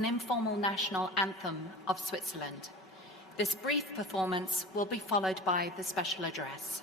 an informal national anthem of Switzerland. This brief performance will be followed by the special address.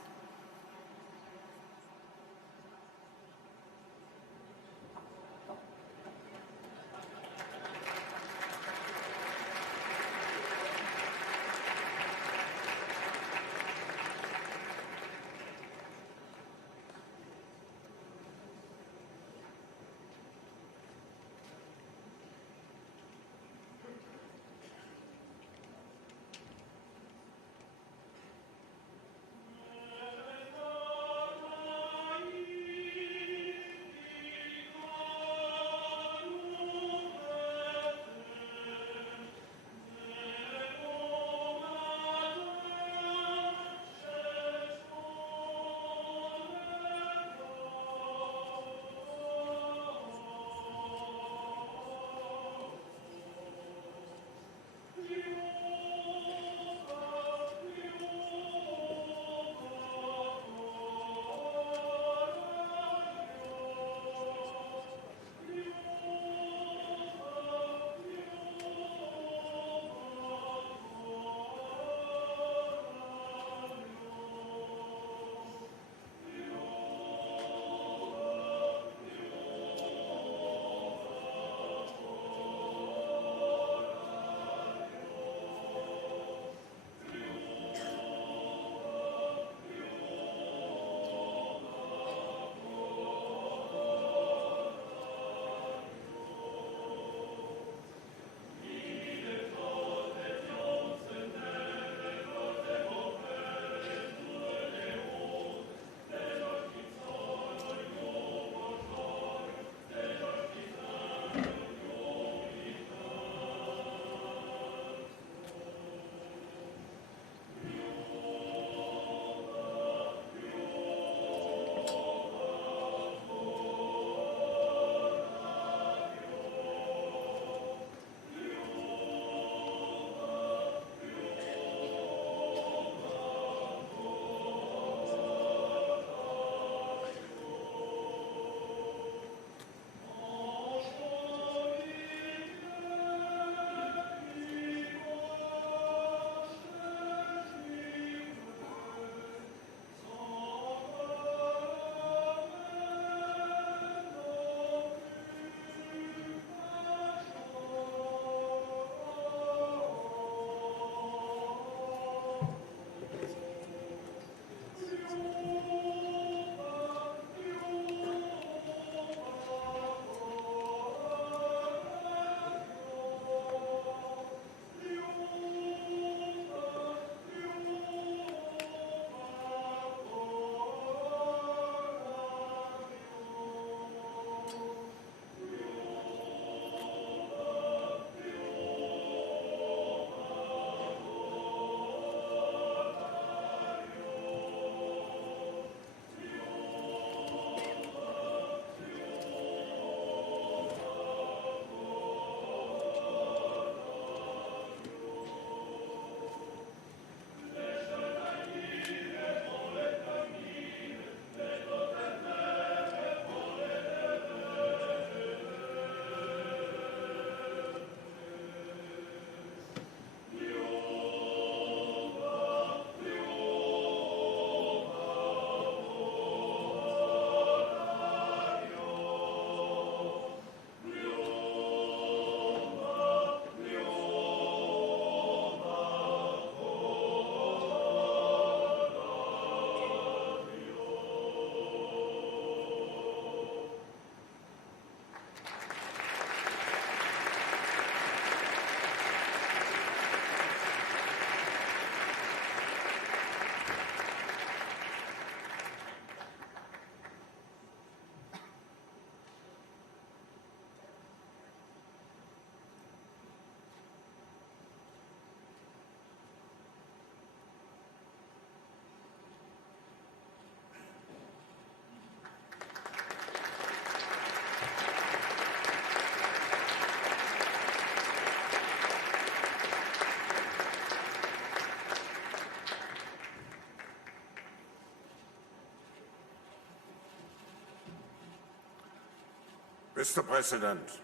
Mr. President,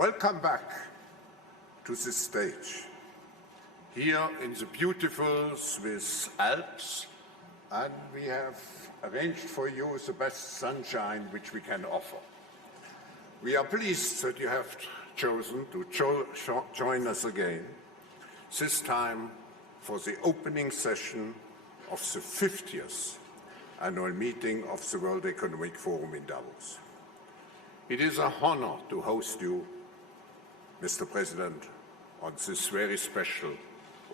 Welcome back to this stage, here in the beautiful Swiss Alps, and we have arranged for you the best sunshine which we can offer. We are pleased that you have chosen to join us again, this time for the opening session of the 50th annual meeting of the World Economic Forum in Davos. It is an honor to host you, Mr. President, on this very special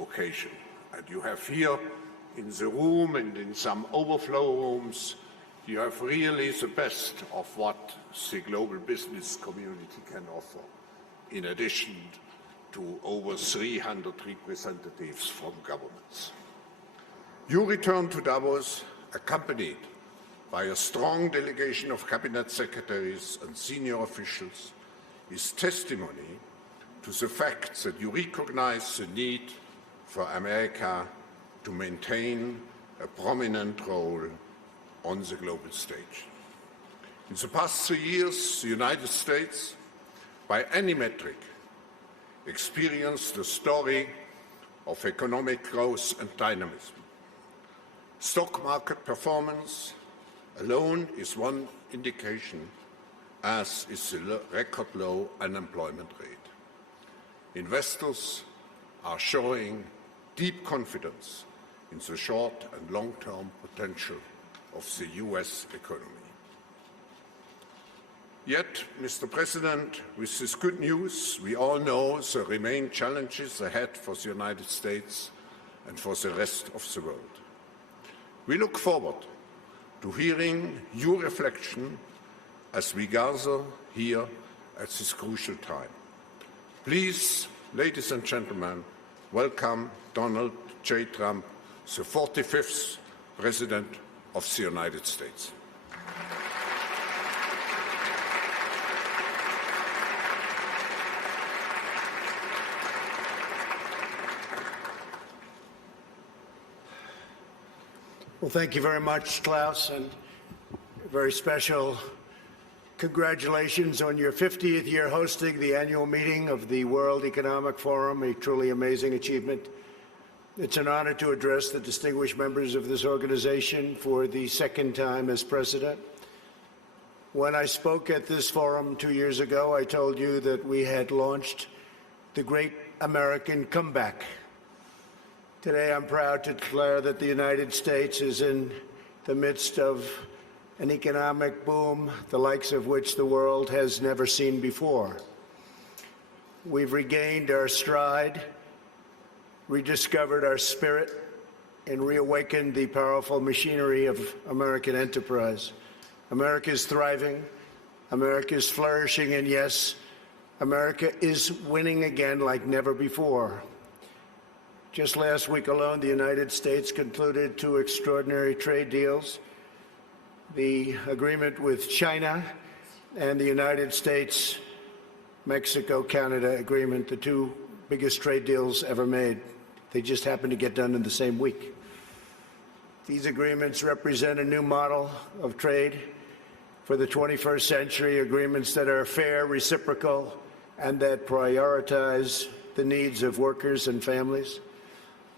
occasion. And you have here in the room and in some overflow rooms, you have really the best of what the global business community can offer, in addition to over 300 representatives from governments. You return to Davos accompanied by a strong delegation of cabinet secretaries and senior officials is testimony to the fact that you recognize the need for America to maintain a prominent role on the global stage. In the past 3 years, the United States, by any metric, experienced a story of economic growth and dynamism. Stock market performance alone is one indication, as is the record low unemployment rate. Investors are showing deep confidence in the short and long-term potential of the US economy. Yet, Mr. President, with this good news, we all know there remain challenges ahead for the United States and for the rest of the world. We look forward to hearing your reflection as we gather here at this crucial time. Please, ladies and gentlemen, welcome Donald J. Trump, the 45th President of the United States. Well, thank you very much, Klaus, and a very special congratulations on your 50th year hosting the annual meeting of the World Economic Forum, a truly amazing achievement. It's an honor to address the distinguished members of this organization for the second time as president. When I spoke at this forum 2 years ago, I told you that we had launched the Great American Comeback. Today, I'm proud to declare that the United States is in the midst of an economic boom, the likes of which the world has never seen before. We've regained our stride, rediscovered our spirit, and reawakened the powerful machinery of American enterprise. America is thriving, America is flourishing, and yes, America is winning again like never before. Just last week alone, the United States concluded 2 extraordinary trade deals, the agreement with China and the United States-Mexico-Canada agreement, the 2 biggest trade deals ever made. They just happened to get done in the same week. These agreements represent a new model of trade for the 21st century, agreements that are fair, reciprocal, and that prioritize the needs of workers and families.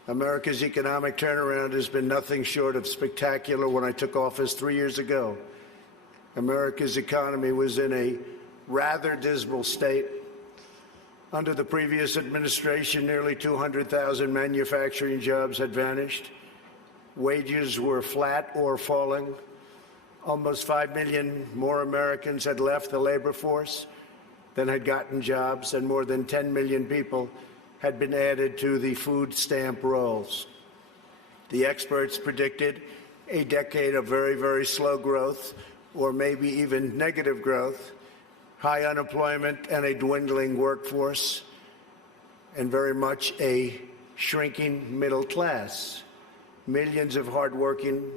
America's economic turnaround has been nothing short of spectacular. When I took office 3 years ago, America's economy was in a rather dismal state. Under the previous administration, nearly 200,000 manufacturing jobs had vanished. Wages were flat or falling. Almost 5 million more Americans had left the labor force than had gotten jobs, and more than 10 million people had been added to the food stamp rolls. The experts predicted a decade of very, very slow growth, or maybe even negative growth, high unemployment and a dwindling workforce, and very much a shrinking middle class. Millions of hardworking,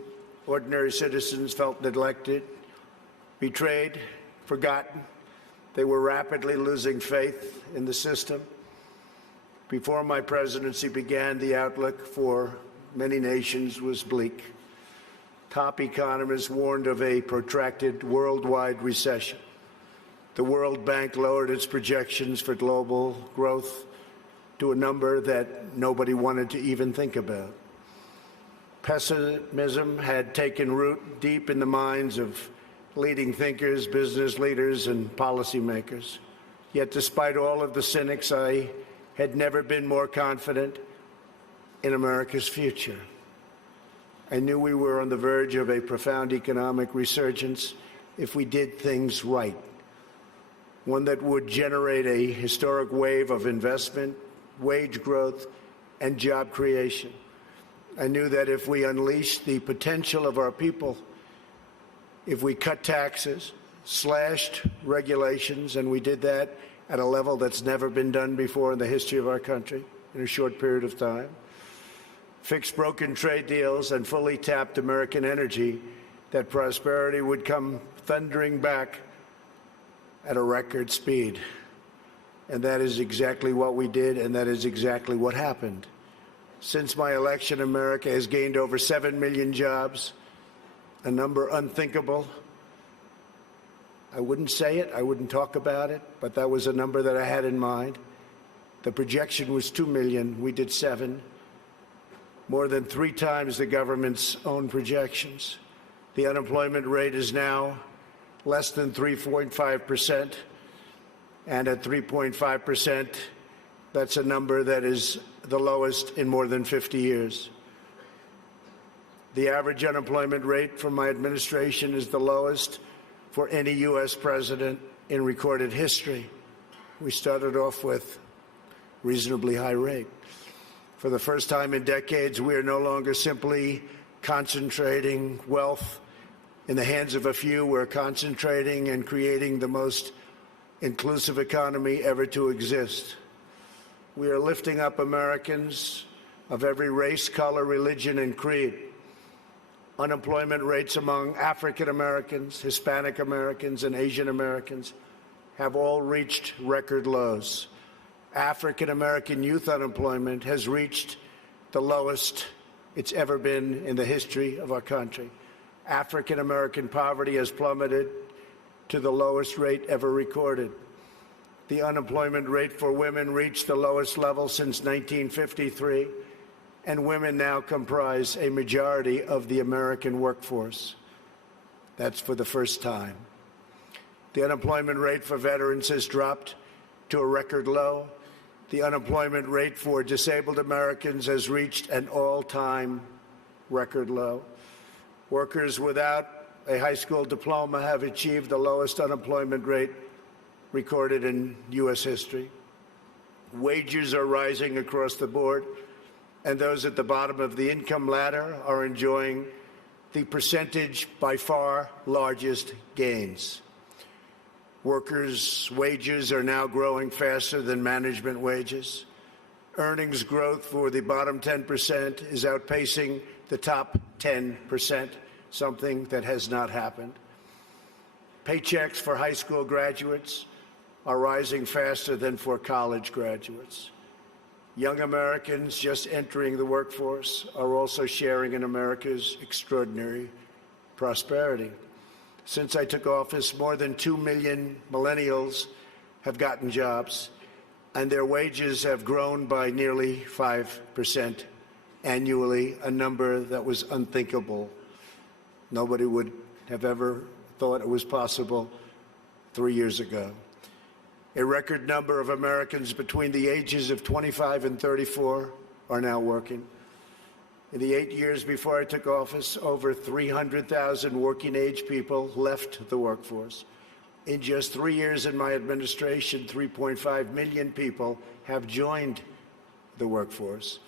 ordinary citizens felt neglected, betrayed, forgotten. They were rapidly losing faith in the system. Before my presidency began, the outlook for many nations was bleak. Top economists warned of a protracted worldwide recession. The World Bank lowered its projections for global growth to a number that nobody wanted to even think about. Pessimism had taken root deep in the minds of leading thinkers, business leaders, and policymakers. Yet despite all of the cynics, I had never been more confident in America's future. I knew we were on the verge of a profound economic resurgence if we did things right, one that would generate a historic wave of investment, wage growth, and job creation. I knew that if we unleashed the potential of our people, if we cut taxes, slashed regulations, and we did that at a level that's never been done before in the history of our country in a short period of time, fixed broken trade deals, and fully tapped American energy, that prosperity would come thundering back at a record speed. And that is exactly what we did, and that is exactly what happened. Since my election, America has gained over 7 million jobs, a number unthinkable. I wouldn't say it, I wouldn't talk about it, but that was a number that I had in mind. The projection was 2 million, we did 7. More than 3 times the government's own projections. The unemployment rate is now less than 3.5%, and at 3.5%, that's a number that is the lowest in more than 50 years. The average unemployment rate from my administration is the lowest for any U.S. president in recorded history. We started off with a reasonably high rate. For the first time in decades, we are no longer simply concentrating wealth in the hands of a few. We're concentrating and creating the most inclusive economy ever to exist. We are lifting up Americans of every race, color, religion, and creed. Unemployment rates among African Americans, Hispanic Americans, and Asian Americans have all reached record lows. African American youth unemployment has reached the lowest it's ever been in the history of our country. African American poverty has plummeted to the lowest rate ever recorded. The unemployment rate for women reached the lowest level since 1953, and women now comprise a majority of the American workforce. That's for the first time. The unemployment rate for veterans has dropped to a record low. The unemployment rate for disabled Americans has reached an all-time record low. Workers without a high school diploma have achieved the lowest unemployment rate recorded in U.S. history. Wages are rising across the board, and those at the bottom of the income ladder are enjoying the percentage by far largest gains. Workers' wages are now growing faster than management wages. Earnings growth for the bottom 10% is outpacing the top 10%, something that has not happened. Paychecks for high school graduates are rising faster than for college graduates. Young Americans just entering the workforce are also sharing in America's extraordinary prosperity. Since I took office, more than 2 million millennials have gotten jobs, and their wages have grown by nearly 5% annually, a number that was unthinkable. Nobody would have ever thought it was possible 3 years ago. A record number of Americans between the ages of 25 and 34 are now working. In the 8 years before I took office, over 300,000 working-age people left the workforce. In just 3 years in my administration, 3.5 million people have joined the workforce.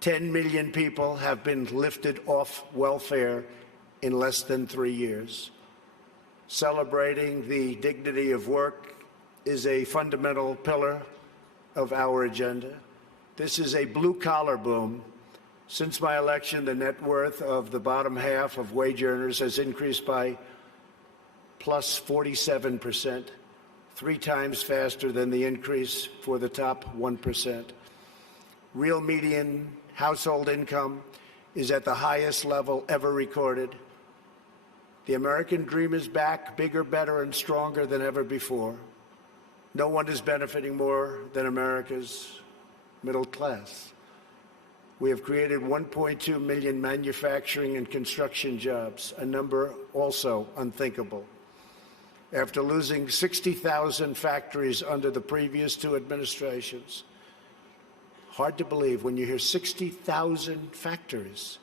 10 million people have been lifted off welfare in less than 3 years. Celebrating the dignity of work is a fundamental pillar of our agenda. This is a blue-collar boom. Since my election, the net worth of the bottom half of wage earners has increased by plus 47%, 3 times faster than the increase for the top 1%. Real median household income is at the highest level ever recorded. The American dream is back, bigger, better, and stronger than ever before. No one is benefiting more than America's middle class. We have created 1.2 million manufacturing and construction jobs, a number also unthinkable. After losing 60,000 factories under the previous two administrations, hard to believe when you hear 60,000 factories.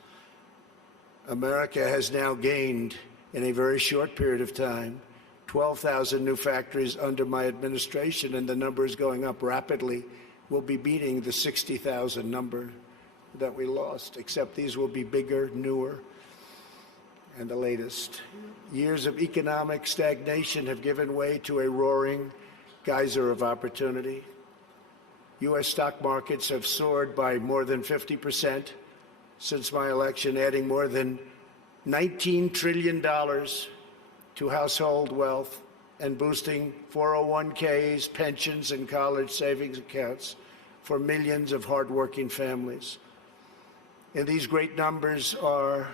America has now gained, in a very short period of time, 12,000 new factories under my administration, and the number is going up rapidly. We'll be beating the 60,000 number that we lost, except these will be bigger, newer, and the latest. Years of economic stagnation have given way to a roaring geyser of opportunity. U.S. stock markets have soared by more than 50% since my election, adding more than $19 trillion to household wealth and boosting 401ks, pensions, and college savings accounts for millions of hardworking families. And these great numbers are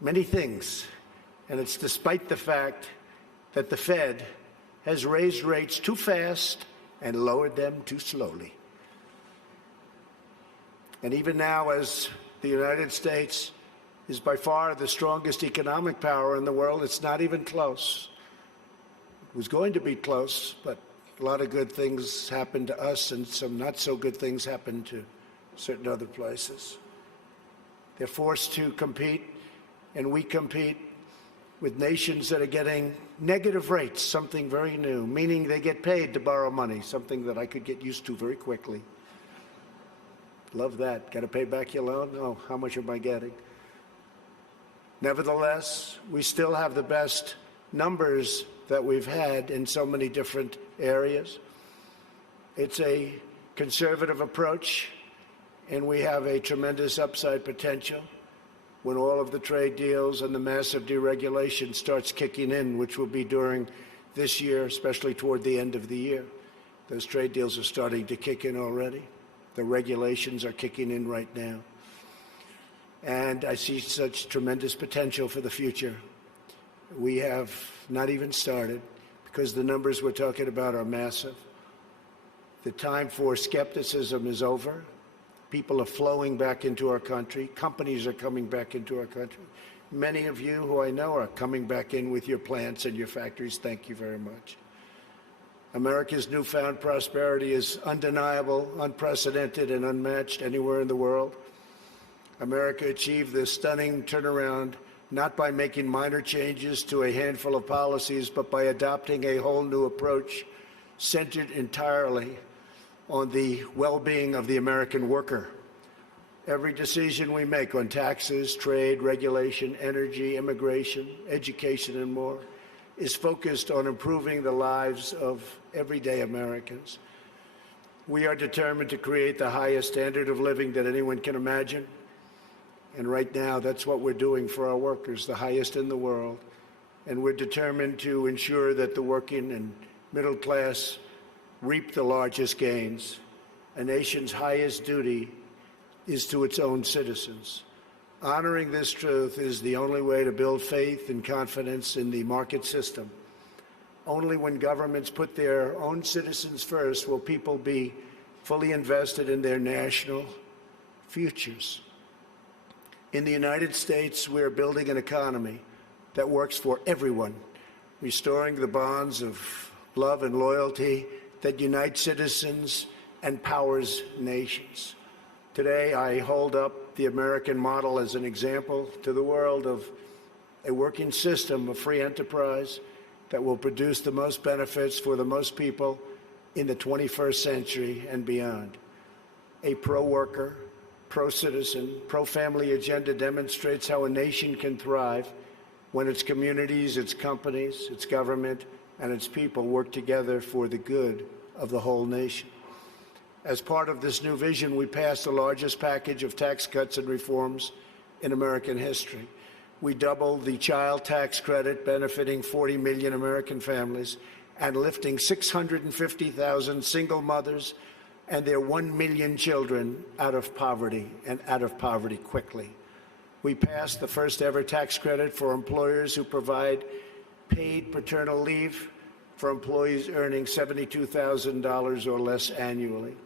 many things, and it's despite the fact that the Fed has raised rates too fast and lowered them too slowly. And even now, as the United States is by far the strongest economic power in the world, it's not even close. It was going to be close, but a lot of good things happened to us and some not so good things happened to certain other places. They're forced to compete, and we compete with nations that are getting negative rates, something very new, meaning they get paid to borrow money, something that I could get used to very quickly. Love that. Got to pay back your loan? Oh, how much am I getting? Nevertheless, we still have the best numbers that we've had in so many different areas. It's a conservative approach, and we have a tremendous upside potential when all of the trade deals and the massive deregulation starts kicking in, which will be during this year, especially toward the end of the year. Those trade deals are starting to kick in already. The regulations are kicking in right now. And I see such tremendous potential for the future. We have not even started because the numbers we're talking about are massive. The time for skepticism is over. People are flowing back into our country. Companies are coming back into our country. Many of you who I know are coming back in with your plants and your factories. Thank you very much. America's newfound prosperity is undeniable, unprecedented, and unmatched anywhere in the world. America achieved this stunning turnaround not by making minor changes to a handful of policies, but by adopting a whole new approach centered entirely on the well-being of the American worker. Every decision we make on taxes, trade, regulation, energy, immigration, education, and more is focused on improving the lives of everyday Americans. We are determined to create the highest standard of living that anyone can imagine. And right now, that's what we're doing for our workers, the highest in the world. And we're determined to ensure that the working and middle class reap the largest gains. A nation's highest duty is to its own citizens. Honoring this truth is the only way to build faith and confidence in the market system. Only when governments put their own citizens first will people be fully invested in their national futures. In the United States, we're building an economy that works for everyone, restoring the bonds of love and loyalty that unite citizens and powers nations. Today, I hold up the American model as an example to the world of a working system of free enterprise that will produce the most benefits for the most people in the 21st century and beyond. A pro-worker, pro-citizen, pro-family agenda demonstrates how a nation can thrive when its communities, its companies, its government, and its people work together for the good of the whole nation. As part of this new vision, we passed the largest package of tax cuts and reforms in American history. We doubled the child tax credit, benefiting 40 million American families and lifting 650,000 single mothers and their 1 million children out of poverty, and out of poverty quickly. We passed the first ever tax credit for employers who provide paid paternal leave for employees earning $72,000 or less annually,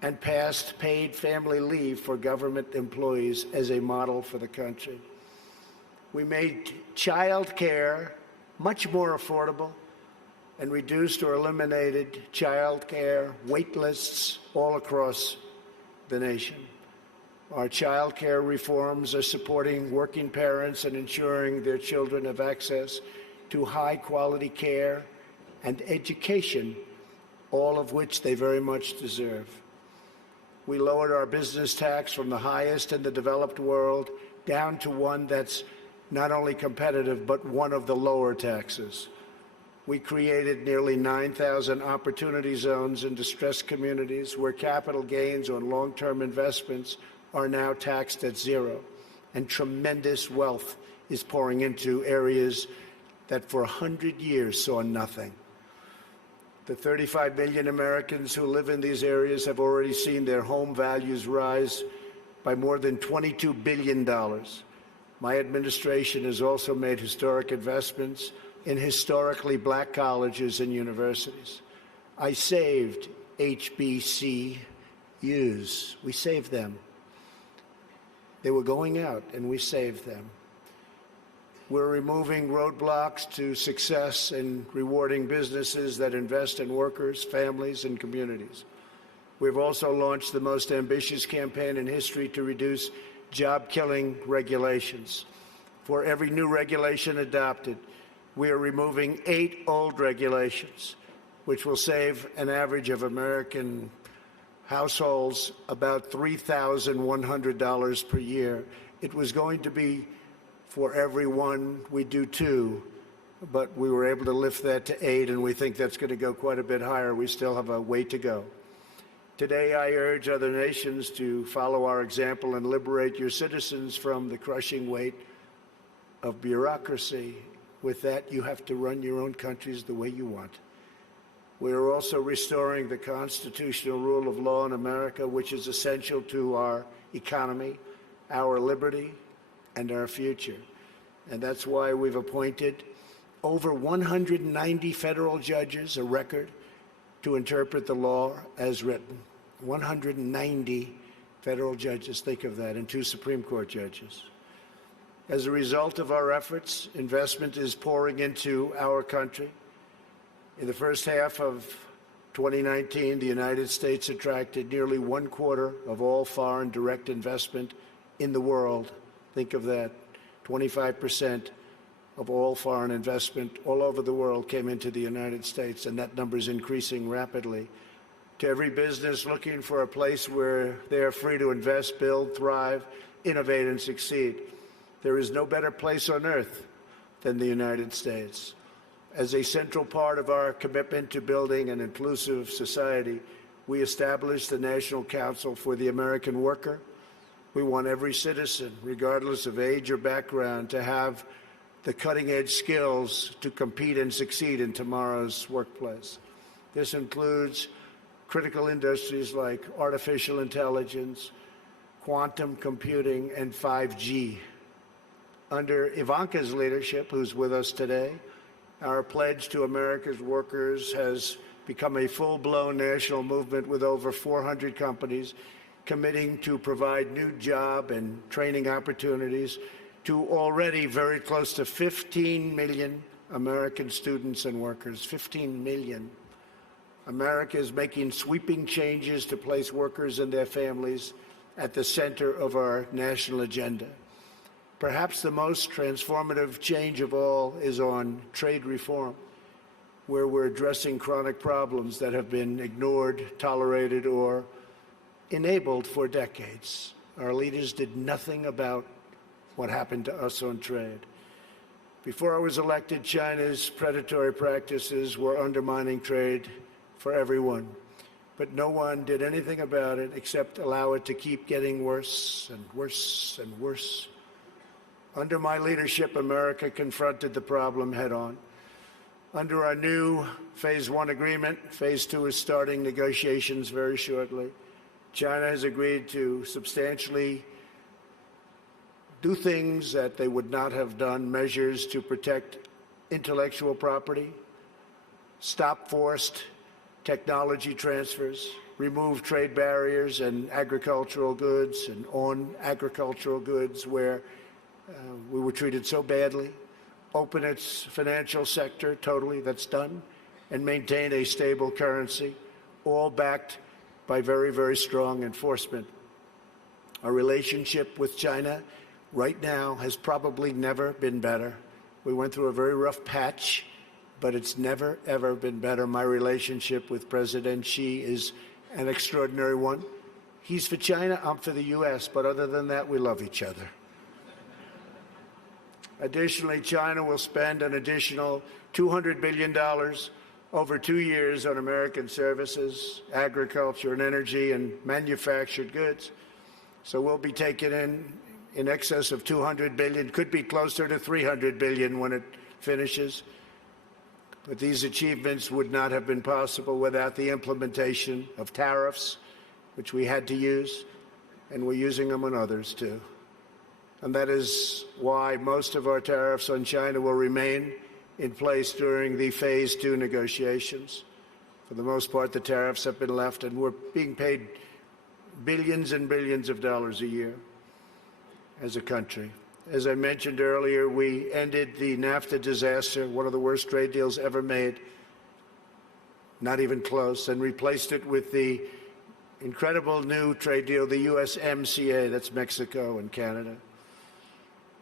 and passed paid family leave for government employees as a model for the country. We made child care much more affordable and reduced or eliminated child care wait lists all across the nation. Our child care reforms are supporting working parents and ensuring their children have access to high-quality care and education, all of which they very much deserve. We lowered our business tax from the highest in the developed world down to one that's not only competitive, but one of the lower taxes. We created nearly 9,000 opportunity zones in distressed communities where capital gains on long-term investments are now taxed at zero, and tremendous wealth is pouring into areas that for 100 years saw nothing. The 35 million Americans who live in these areas have already seen their home values rise by more than $22 billion. My administration has also made historic investments in historically black colleges and universities. I saved HBCUs. We saved them. They were going out, and we saved them. We're removing roadblocks to success and rewarding businesses that invest in workers, families, and communities. We've also launched the most ambitious campaign in history to reduce job-killing regulations. For every new regulation adopted, we are removing 8 old regulations, which will save an average of American households about $3,100 per year. It was going to be for every one, we do 2, but we were able to lift that to 8, and we think that's going to go quite a bit higher. We still have a way to go. Today, I urge other nations to follow our example and liberate your citizens from the crushing weight of bureaucracy. With that, you have to run your own countries the way you want. We are also restoring the constitutional rule of law in America, which is essential to our economy, our liberty, and our future. And that's why we've appointed over 190 federal judges, a record, to interpret the law as written. 190 federal judges, think of that, and 2 Supreme Court judges. As a result of our efforts, investment is pouring into our country. In the first half of 2019, the United States attracted nearly 1/4 of all foreign direct investment in the world. Think of that. 25% of all foreign investment all over the world came into the United States, and that number is increasing rapidly. To every business looking for a place where they are free to invest, build, thrive, innovate, and succeed, there is no better place on earth than the United States. As a central part of our commitment to building an inclusive society, we established the National Council for the American Worker. We want every citizen, regardless of age or background, to have the cutting-edge skills to compete and succeed in tomorrow's workplace. This includes critical industries like artificial intelligence, quantum computing, and 5G. Under Ivanka's leadership, who's with us today, our pledge to America's workers has become a full-blown national movement with over 400 companies committing to provide new job and training opportunities to already very close to 15 million American students and workers. 15 million. America is making sweeping changes to place workers and their families at the center of our national agenda. Perhaps the most transformative change of all is on trade reform, where we're addressing chronic problems that have been ignored, tolerated, or enabled for decades. Our leaders did nothing about what happened to us on trade. Before I was elected, China's predatory practices were undermining trade for everyone, but no one did anything about it except allow it to keep getting worse and worse and worse. Under my leadership, America confronted the problem head-on. Under our new Phase 1 agreement, Phase 2 is starting negotiations very shortly. China has agreed to substantially do things that they would not have done, measures to protect intellectual property, stop forced technology transfers, remove trade barriers and agricultural goods and on agricultural goods where we were treated so badly, open its financial sector totally, that's done, and maintain a stable currency, all backed by very, very strong enforcement. Our relationship with China right now has probably never been better. We went through a very rough patch, but it's never, ever been better. My relationship with President Xi is an extraordinary one. He's for China, I'm for the U.S., but other than that, we love each other. Additionally, China will spend an additional $200 billion over 2 years on American services, agriculture and energy and manufactured goods. So we'll be taking in excess of $200 billion, could be closer to $300 billion when it finishes. But these achievements would not have been possible without the implementation of tariffs, which we had to use, and we're using them on others too. And that is why most of our tariffs on China will remain in place during the Phase 2 negotiations. For the most part, the tariffs have been left, and we're being paid billions and billions of dollars a year as a country. As I mentioned earlier, we ended the NAFTA disaster, one of the worst trade deals ever made, not even close, and replaced it with the incredible new trade deal, the USMCA, that's Mexico and Canada.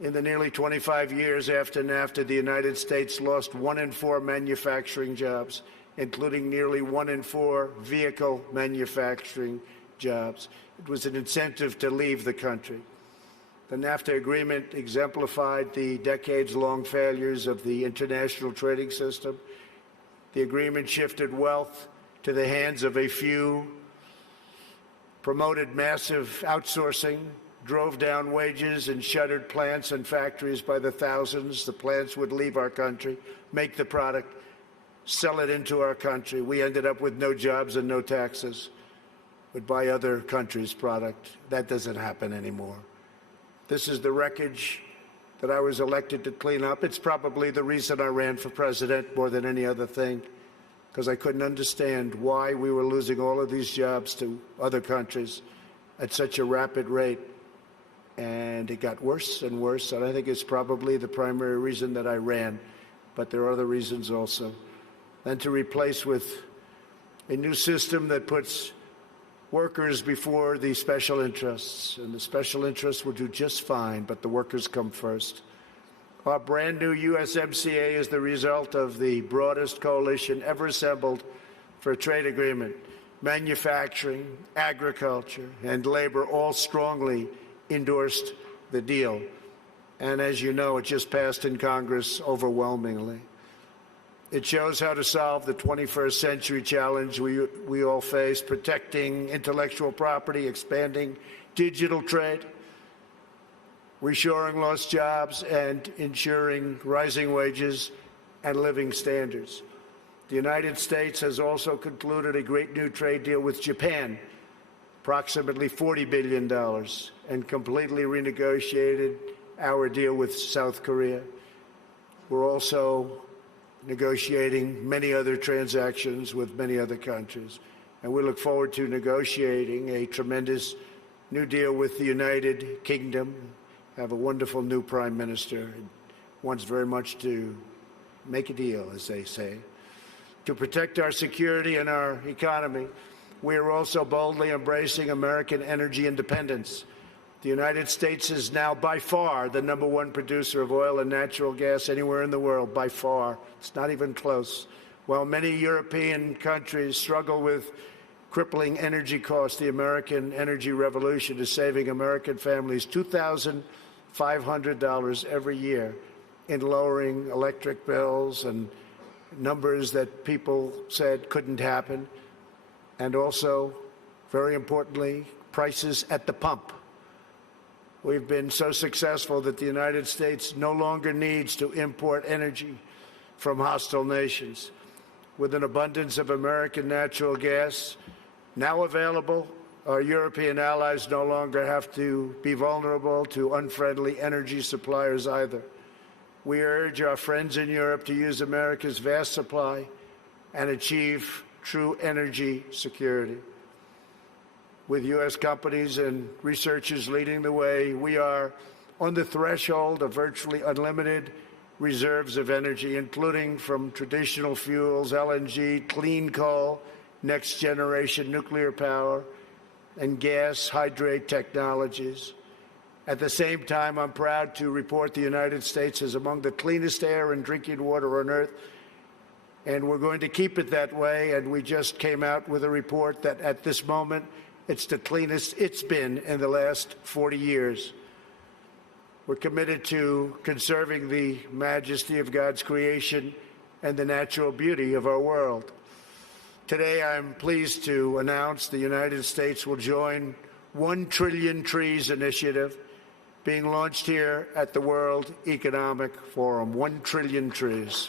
In the nearly 25 years after NAFTA, the United States lost 1 in 4 manufacturing jobs, including nearly 1 in 4 vehicle manufacturing jobs. It was an incentive to leave the country. The NAFTA agreement exemplified the decades-long failures of the international trading system. The agreement shifted wealth to the hands of a few, promoted massive outsourcing, drove down wages, and shuttered plants and factories by the thousands. The plants would leave our country, make the product, sell it into our country. We ended up with no jobs and no taxes. Would buy other countries' product. That doesn't happen anymore. This is the wreckage that I was elected to clean up. It's probably the reason I ran for president more than any other thing, because I couldn't understand why we were losing all of these jobs to other countries at such a rapid rate. And it got worse and worse, and I think it's probably the primary reason that I ran, but there are other reasons also. And to replace with a new system that puts workers before the special interests, and the special interests will do just fine, but the workers come first. Our brand new USMCA is the result of the broadest coalition ever assembled for a trade agreement. Manufacturing, agriculture, and labor all strongly endorsed the deal. And as you know, it just passed in Congress overwhelmingly. It shows how to solve the 21st century challenge we all face, protecting intellectual property, expanding digital trade, reshoring lost jobs, and ensuring rising wages and living standards. The United States has also concluded a great new trade deal with Japan, approximately $40 billion, and completely renegotiated our deal with South Korea. We're also negotiating many other transactions with many other countries. And we look forward to negotiating a tremendous new deal with the United Kingdom. Have a wonderful new prime minister and wants very much to make a deal, as they say. To protect our security and our economy, we are also boldly embracing American energy independence. The United States is now by far the #1 producer of oil and natural gas anywhere in the world, by far. It's not even close. While many European countries struggle with crippling energy costs, the American energy revolution is saving American families $2,500 every year in lowering electric bills and numbers that people said couldn't happen. And also, very importantly, prices at the pump. We've been so successful that the United States no longer needs to import energy from hostile nations. With an abundance of American natural gas now available our European allies no longer have to be vulnerable to unfriendly energy suppliers either. We urge our friends in Europe to use America's vast supply and achieve true energy security. With U.S. companies and researchers leading the way, we are on the threshold of virtually unlimited reserves of energy, including from traditional fuels, LNG, clean coal, next-generation nuclear power, and gas hydrate technologies. At the same time, I'm proud to report the United States is among the cleanest air and drinking water on Earth, and we're going to keep it that way. And we just came out with a report that at this moment, it's the cleanest it's been in the last 40 years. We're committed to conserving the majesty of God's creation and the natural beauty of our world. Today, I'm pleased to announce the United States will join 1 Trillion Trees initiative being launched here at the World Economic Forum. 1 trillion trees.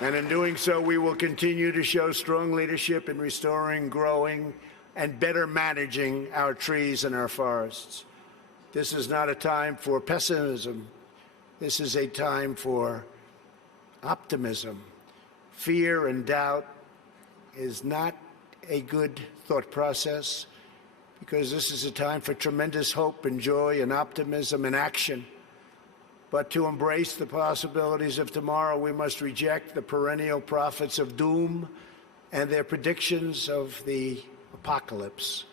And in doing so, we will continue to show strong leadership in restoring, growing, and better managing our trees and our forests. This is not a time for pessimism. This is a time for optimism. Fear and doubt is not a good thought process, because this is a time for tremendous hope and joy and optimism and action. But to embrace the possibilities of tomorrow, we must reject the perennial prophets of doom and their predictions of the apocalypse.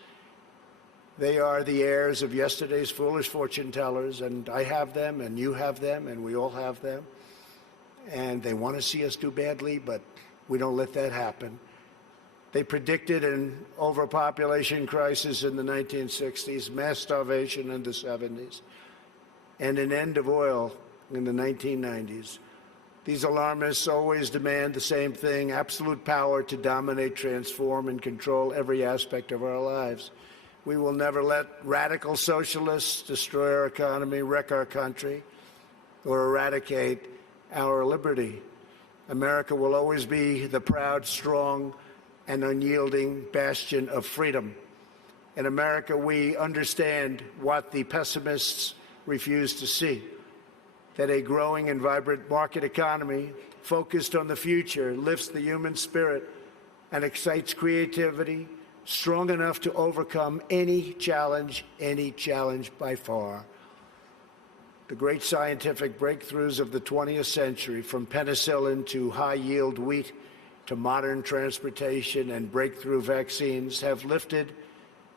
They are the heirs of yesterday's foolish fortune tellers, and I have them, and you have them, and we all have them. And they want to see us do badly, but we don't let that happen. They predicted an overpopulation crisis in the 1960s, mass starvation in the 70s, and an end of oil in the 1990s. These alarmists always demand the same thing: absolute power to dominate, transform, and control every aspect of our lives. We will never let radical socialists destroy our economy, wreck our country, or eradicate our liberty. America will always be the proud, strong, and unyielding bastion of freedom. In America, we understand what the pessimists refuse to see: that a growing and vibrant market economy focused on the future lifts the human spirit and excites creativity strong enough to overcome any challenge by far. The great scientific breakthroughs of the 20th century, from penicillin to high-yield wheat to modern transportation and breakthrough vaccines, have lifted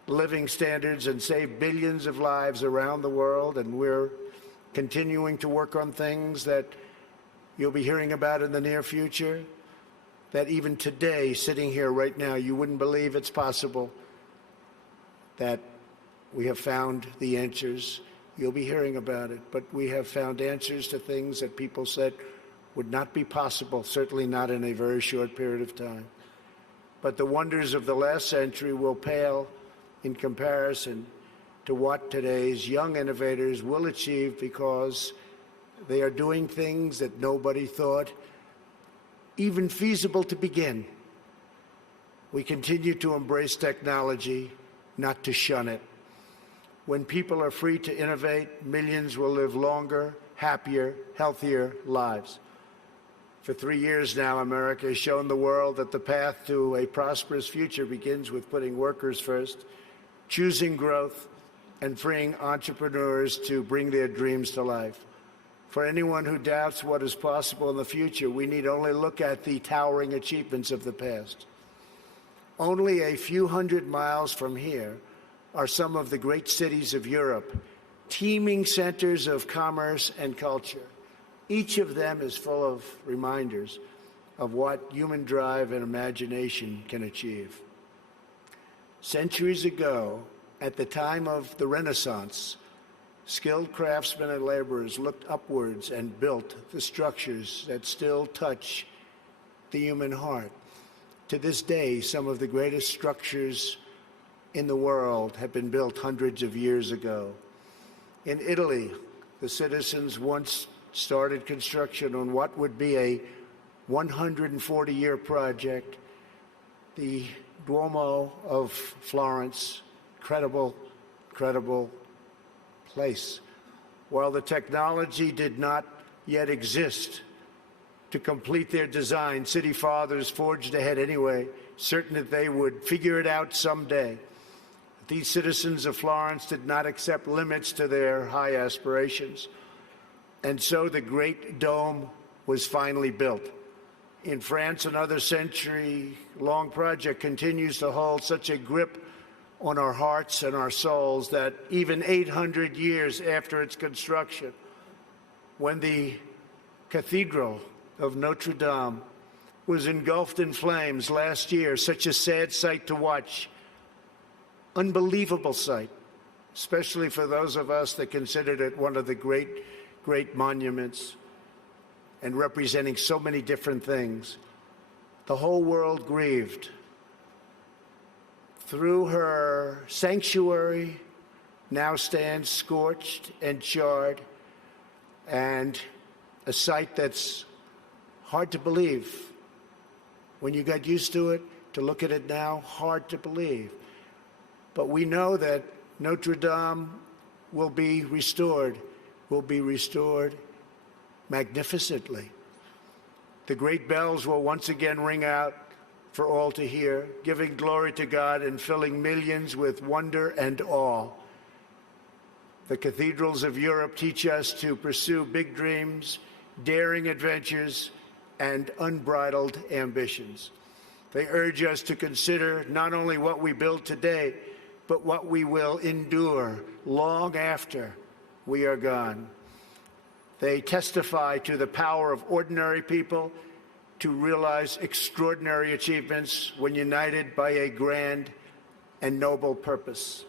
living standards and saved billions of lives around the world, and we're continuing to work on things that you'll be hearing about in the near future, that even today, sitting here right now, you wouldn't believe it's possible that we have found the answers. You'll be hearing about it, but we have found answers to things that people said would not be possible, certainly not in a very short period of time. But the wonders of the last century will pale in comparison to what today's young innovators will achieve, because they are doing things that nobody thought even feasible to begin. We continue to embrace technology, not to shun it. When people are free to innovate, millions will live longer, happier, healthier lives. For 3 years now, America has shown the world that the path to a prosperous future begins with putting workers first, choosing growth, and freeing entrepreneurs to bring their dreams to life. For anyone who doubts what is possible in the future, we need only look at the towering achievements of the past. Only a few hundred miles from here are some of the great cities of Europe, teeming centers of commerce and culture. Each of them is full of reminders of what human drive and imagination can achieve. Centuries ago, at the time of the Renaissance, skilled craftsmen and laborers looked upwards and built the structures that still touch the human heart. To this day, some of the greatest structures in the world have been built hundreds of years ago. In Italy, the citizens once started construction on what would be a 140-year project the Duomo of Florence, incredible place. While the technology did not yet exist to complete their design, city fathers forged ahead anyway, certain that they would figure it out someday. These citizens of Florence did not accept limits to their high aspirations. And so the great dome was finally built. In France, another century-long project continues to hold such a grip on our hearts and our souls that even 800 years after its construction, when the Cathedral of Notre Dame was engulfed in flames last year, such a sad sight to watch, unbelievable sight, especially for those of us that considered it one of the great monuments and representing so many different things. The whole world grieved. Through her sanctuary now stands scorched and charred, and a sight that's hard to believe. When you got used to it, to look at it now, hard to believe. But we know that Notre Dame will be restored magnificently. The great bells will once again ring out for all to hear, giving glory to God and filling millions with wonder and awe. The cathedrals of Europe teach us to pursue big dreams, daring adventures, and unbridled ambitions. They urge us to consider not only what we build today, but what we will endure long after we are gone. They testify to the power of ordinary people to realize extraordinary achievements when united by a grand and noble purpose.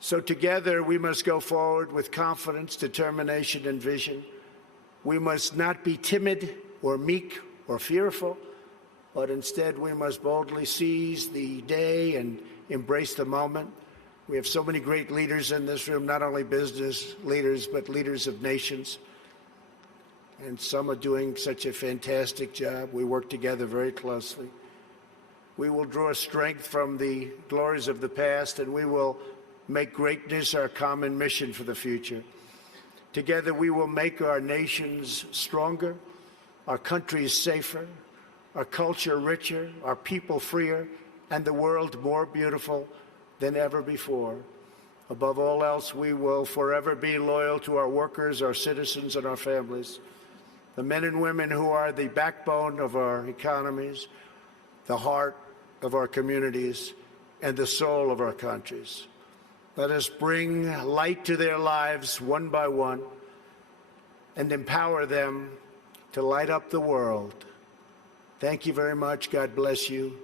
So together we must go forward with confidence, determination, and vision. We must not be timid or meek or fearful, but instead we must boldly seize the day and embrace the moment. We have so many great leaders in this room, not only business leaders, but leaders of nations. And some are doing such a fantastic job. We work together very closely. We will draw strength from the glories of the past, and we will make greatness our common mission for the future. Together we will make our nations stronger, our countries safer, our culture richer, our people freer, and the world more beautiful than ever before. Above all else, we will forever be loyal to our workers, our citizens, and our families, the men and women who are the backbone of our economies, the heart of our communities, and the soul of our countries. Let us bring light to their lives one by one and empower them to light up the world. Thank you very much. God bless you.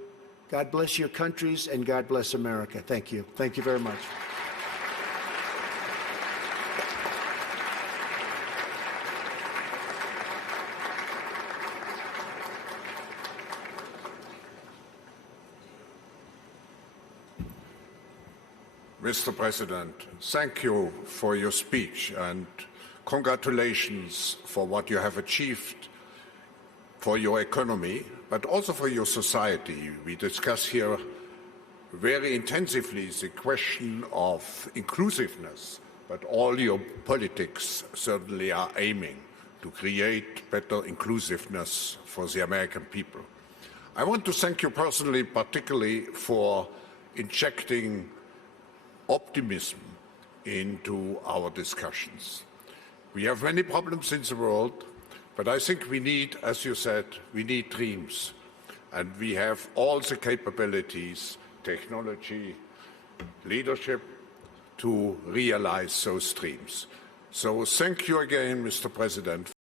God bless your countries, and God bless America. Thank you. Thank you very much. Mr. President, thank you for your speech and congratulations for what you have achieved for your economy, but also for your society. We discuss here very intensively the question of inclusiveness, but all your politics certainly are aiming to create better inclusiveness for the American people. I want to thank you personally, particularly for injecting optimism into our discussions. We have many problems in the world, but I think we need, as you said, we need dreams. And we have all the capabilities, technology, leadership, to realize those dreams. So thank you again, Mr. President.